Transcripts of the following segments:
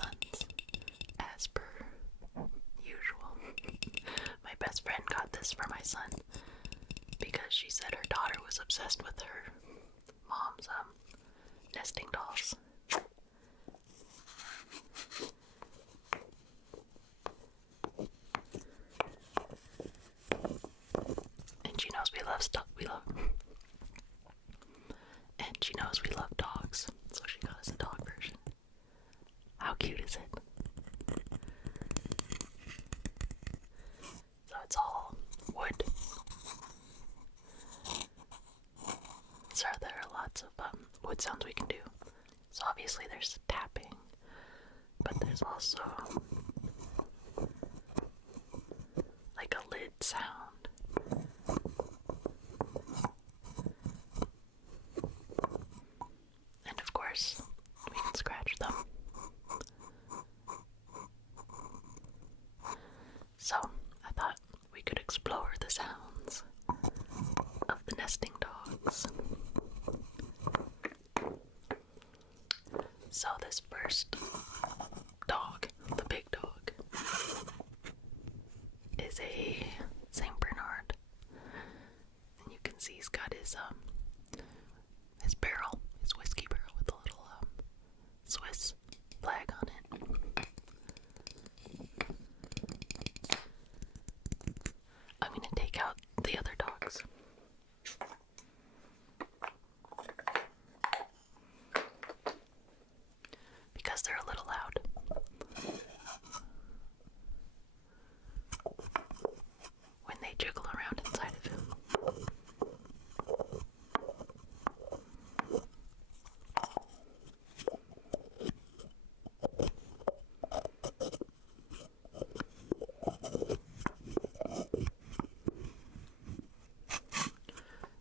son's, as per usual. My best friend got this for my son because she said her daughter was obsessed with her mom's nesting dolls. And she knows we love dogs, so she got us a dog version. How cute is it? So it's all wood. So there are lots of wood sounds we can do. So obviously there's tapping, but there's also like a lid sound. And of course, we can scratch them. So I thought we could explore the sounds of the nesting dogs. So this first dog, the big dog, is a Saint Bernard, and you can see he's got his barrel, his whiskey barrel with a little Swiss flag on it. I'm gonna take out the other dogs. Because they're a little loud. When they jiggle around inside of him.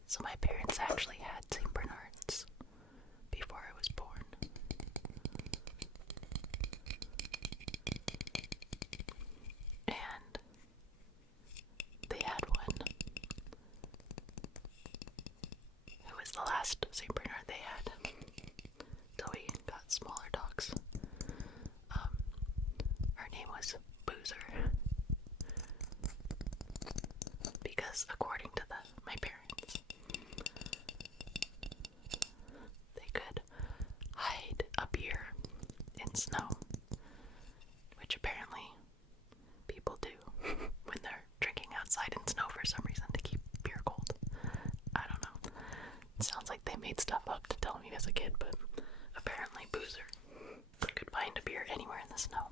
So my parents actually had St. Bernards before I was born. And they had one who was the last St. Bernard they had till we got smaller dogs. Her name was Boozer, because according to my parents, they could hide a beer in snow, which apparently people do when they're drinking outside in snow for some reason to keep beer cold. I don't know. It sounds like they made stuff up to tell me as a kid, but apparently Boozer could find a beer anywhere in the snow.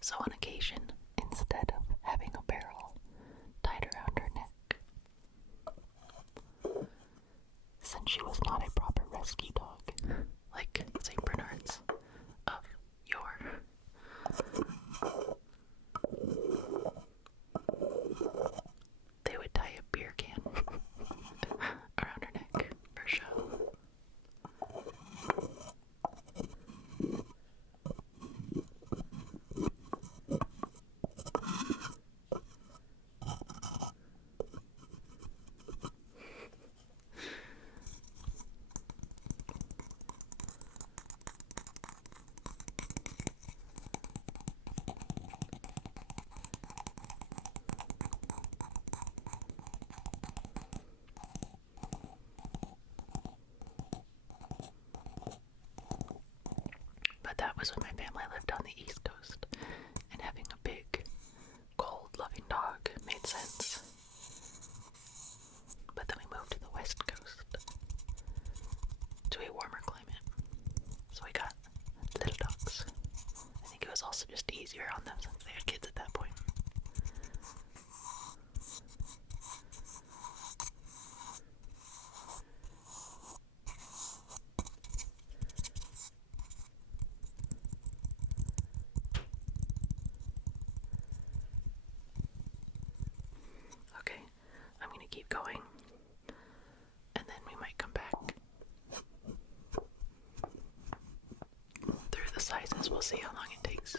So on occasion, instead of having a barrel tied around her neck, since she was not a proper rescue dog, like St. Bernards of yore, they would tie a beer can around her neck for show. But that was when my family lived on the East Coast, and having a big, cold, loving dog made sense. But then we moved to the West Coast, to a warmer climate, so we got little dogs. I think it was also just easier on them since they had kids at that point. Okay, I'm gonna keep going, and then we might come back through the sizes. We'll see how long it takes.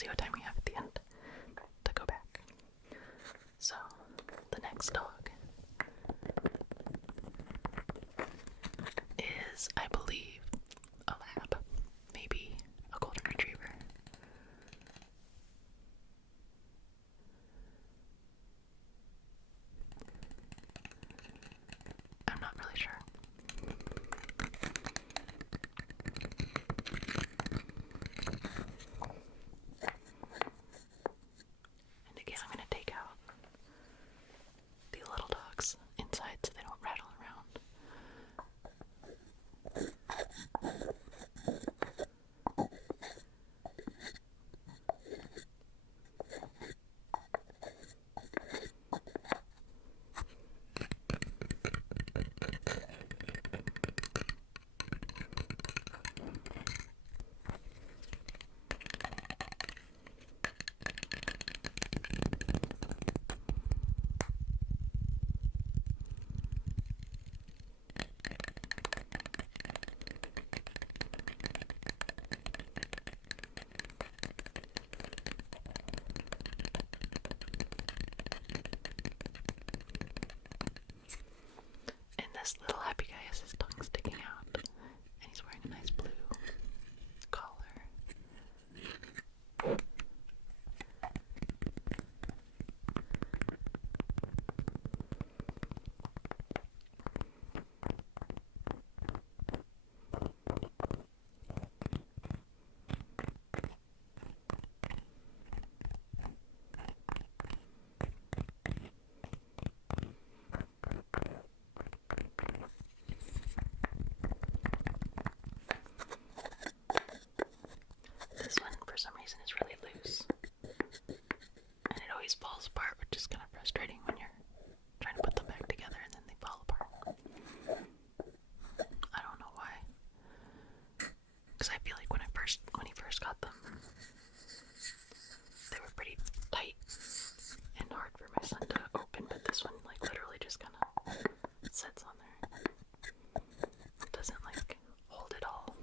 see what time we have at the end to go back. So, the next dog is, I believe, a lab, maybe a golden retriever. I'm not really sure. And again, I'm going to take out the little dogs inside so they don't rattle around. This little happy guy has his tongue sticking out, and he's wearing a nice blue collar. This one, for some reason, is really loose, and it always falls apart, which is kind of frustrating when you're trying to put them back together and then they fall apart. I don't know why, because I feel like when he first got them, they were pretty tight and hard for my son to open, but this one, like, literally just kind of sits on there. It doesn't, like, hold it all.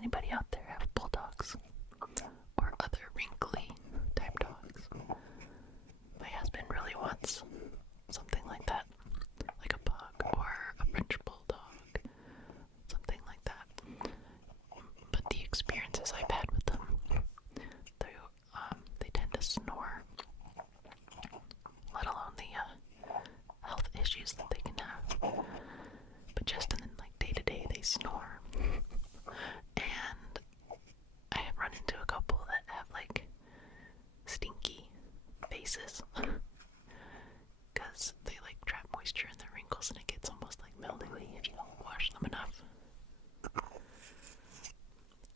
anybody out there have bulldogs or other wrinkly type dogs? My husband really wants something like that, like a pug or a French bulldog, something like that. But the experiences I've had with them, they tend to snore, let alone the health issues that they can have. But just in like day-to-day, they snore. And I have run into a couple that have like stinky faces because they like trap moisture in their wrinkles and it gets almost like mildewy if you don't wash them enough.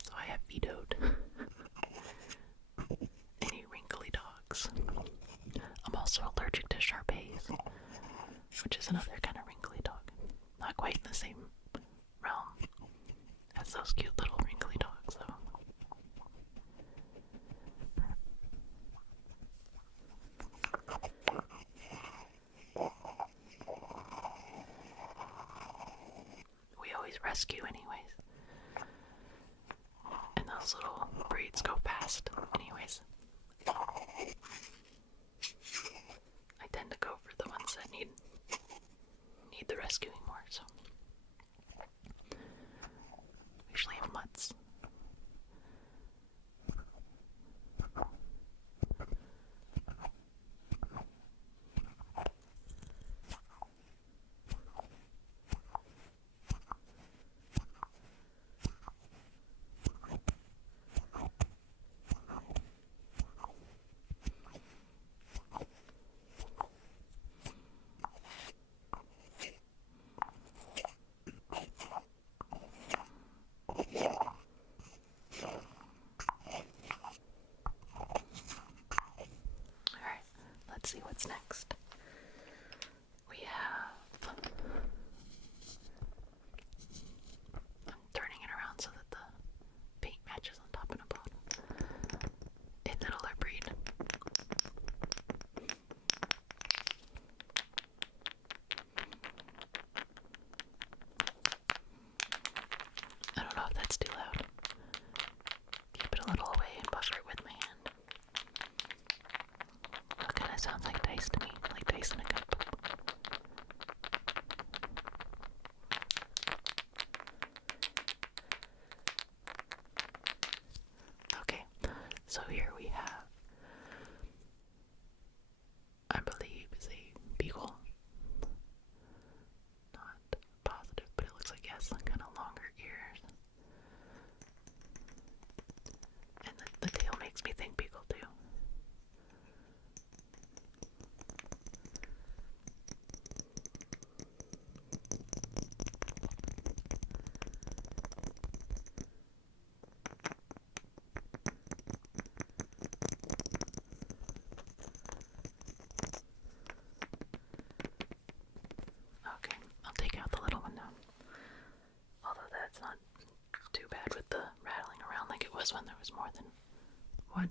So I have vetoed any wrinkly dogs. I'm also allergic to Shar-Peis, which is another kind of wrinkly dog. Not quite in the same realm as those cute little wrinkly dogs, though. We always rescue anyways. And those little breeds go fast anyways. I tend to go for the ones that need the rescuing more, so we usually have mutts. Let's see what's next. We have, I'm turning it around so that the paint matches on top and the bottom. A littler breed. I don't know if that's too loud. Keep it a little away and buffer it with my hand. That kind of sounds like dice to me, like dice in a cup. Okay, so here we have, I believe is a Beagle. Not positive, but it looks like it has some kind of longer ears. And the tail makes me think Beagle too. Okay, I'll take out the little one now. Although that's not too bad with the rattling around like it was when there was more than one.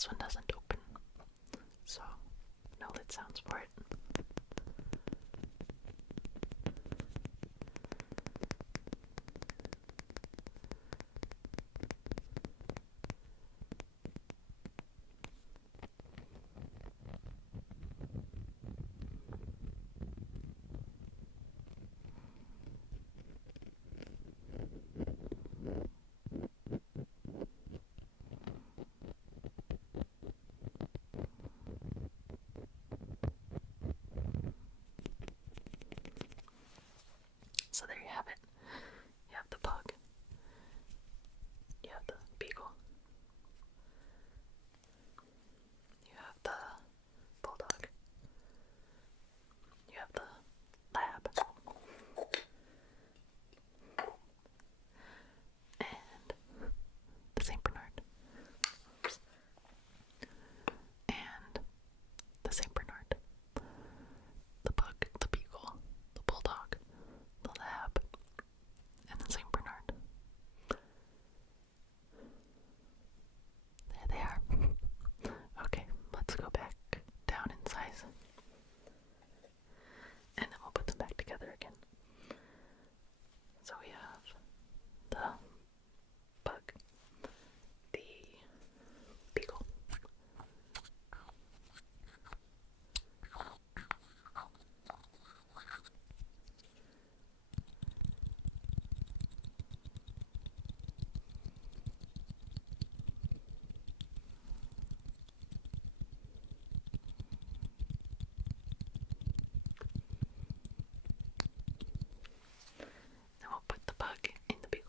this one doesn't open, so no lid sounds for it. So there you have it. You have the pug. You have the beagle. You have the bulldog. You have the lab. And the Saint Bernard. Oops. And the Saint Bernard. The pug, the beagle, the bulldog, the lab, and the Saint Bernard. There they are. Okay, let's go back down in size. And then we'll put them back together again. So we have the pug, the beagle, then we'll put the pug in the beagle.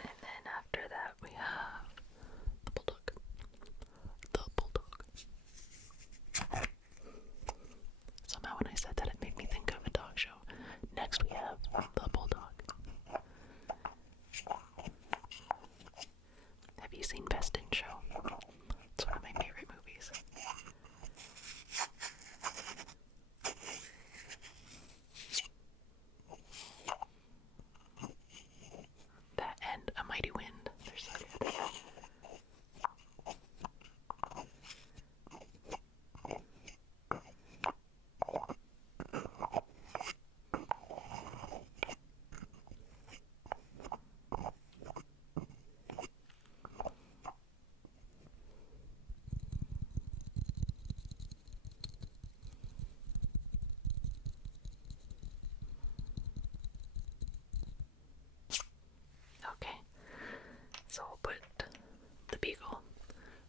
And then after that we have the bulldog. The bulldog. Somehow when I said that, it made me think of a dog show. Next we have the bulldog. Have you seen Best in Show? It's one of my favorite movies. That and A Mighty Wind. They're so good. Okay, so we'll put the beagle,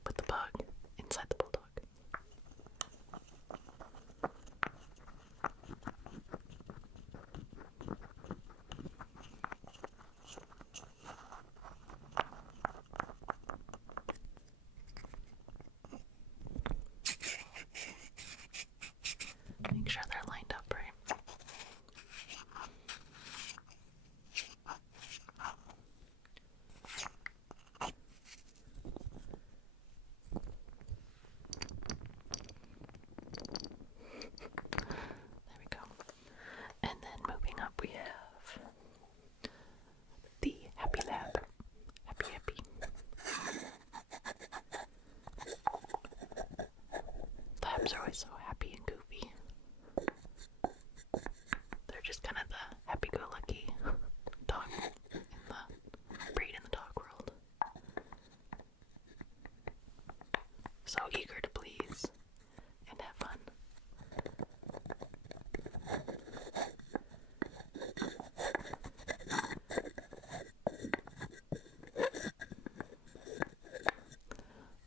put the pug inside the bulldog. Make sure they're lined up right. There we go. And then moving up we have the happy lab. Happy, happy. Labs are always so happy and goofy. They're just kind of the happy-go-lucky dog in the breed in the dog world. So eager to please and have fun.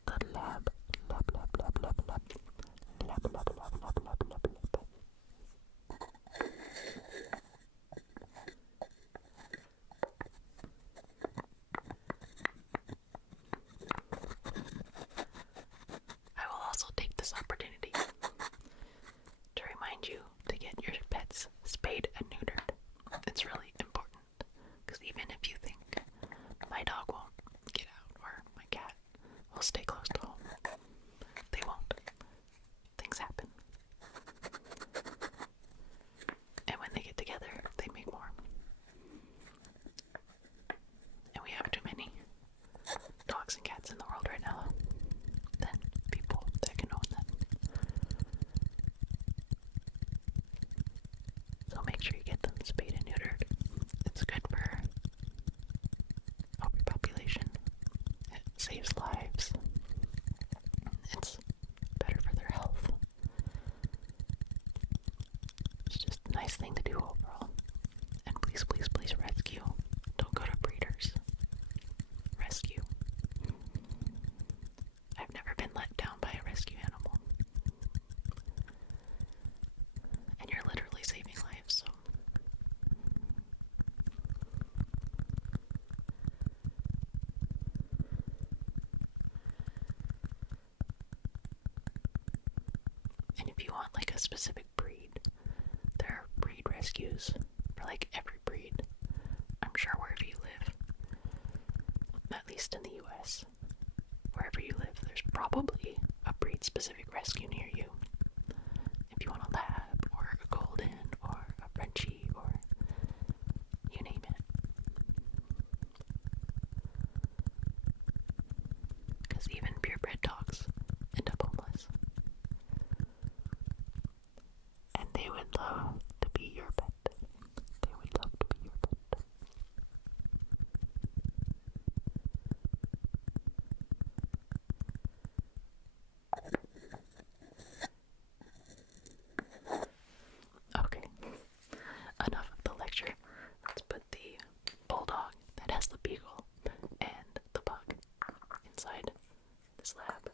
The lab, lab, lab, lab, lab, lab, lab, lab, make sure you get them spayed and neutered. It's good for overpopulation. It saves lives. It's better for their health. It's just a nice thing to do overall. And please, please, please rescue. Don't go to breeders. Rescue. I've never been let down by a rescue animal. And you're literally saving lives, so. And if you want like a specific breed, there are breed rescues for like every breed. I'm sure wherever you live, at least in the US, wherever you live, there's probably a breed specific rescue near you. If you want a lab or a golden or a Frenchie or you name it. Because even purebred dogs end up homeless. And they would love to be your pet. They would love to be your pet. Okay, enough of the lecture. Let's put the Bulldog that has the Beagle and the Pug inside this lab.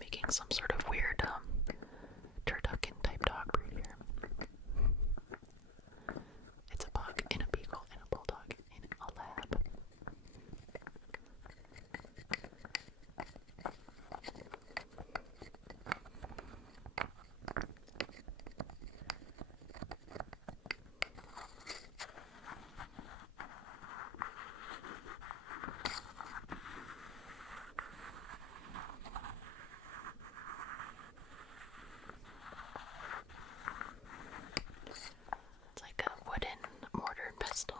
Making some sort of weird turducken type dog breed here. It's a Pug and a Beagle and a Bulldog in a lab. It's like a wooden mortar and pestle.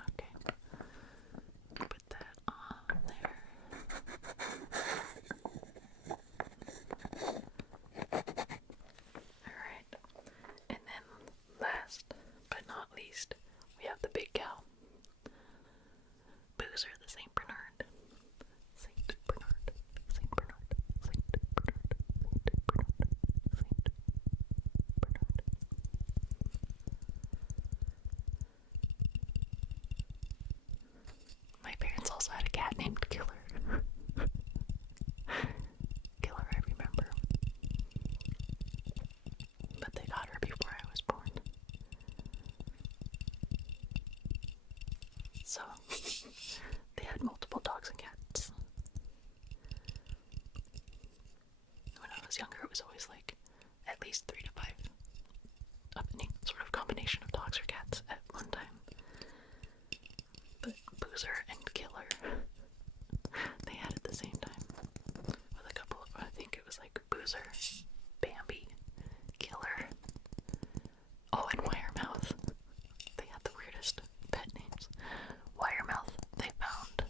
Okay, put that on there. Alright, and then last but not least, we have the big cow. Boozer the Saint Bernard. Saint Bernard. Saint Bernard. Saint Bernard. Saint Bernard. Saint Bernard. My parents also had a cat named Killer. Killer, I remember. But they got her before I was born. So, they had multiple dogs and cats. When I was younger, it was always like at least 3 to 5 of any sort of combination of dogs or cats at one time. But Boozer and Killer, they had at the same time. With a couple of, I think it was like Boozer, Bambi, Killer, oh, and Wiremouth. They had the weirdest pet names. Wiremouth, they found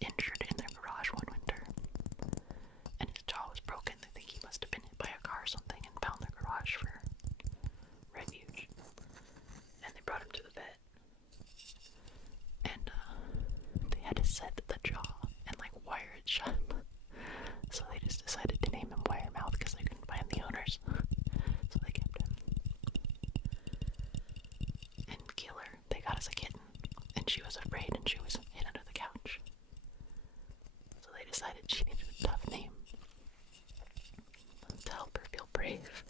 injured in their garage one winter. And his jaw was broken. They think he must have been hit by a car or something and found their garage for refuge. And they brought him to the vet. And they had to set the jaw and like wire it shut. So they just decided to name him Wiremouth because they couldn't find the owners. So they kept him. And Killer, they got as a kitten. And she was afraid and she was hid under the couch. So they decided she needed a tough name to help her feel brave.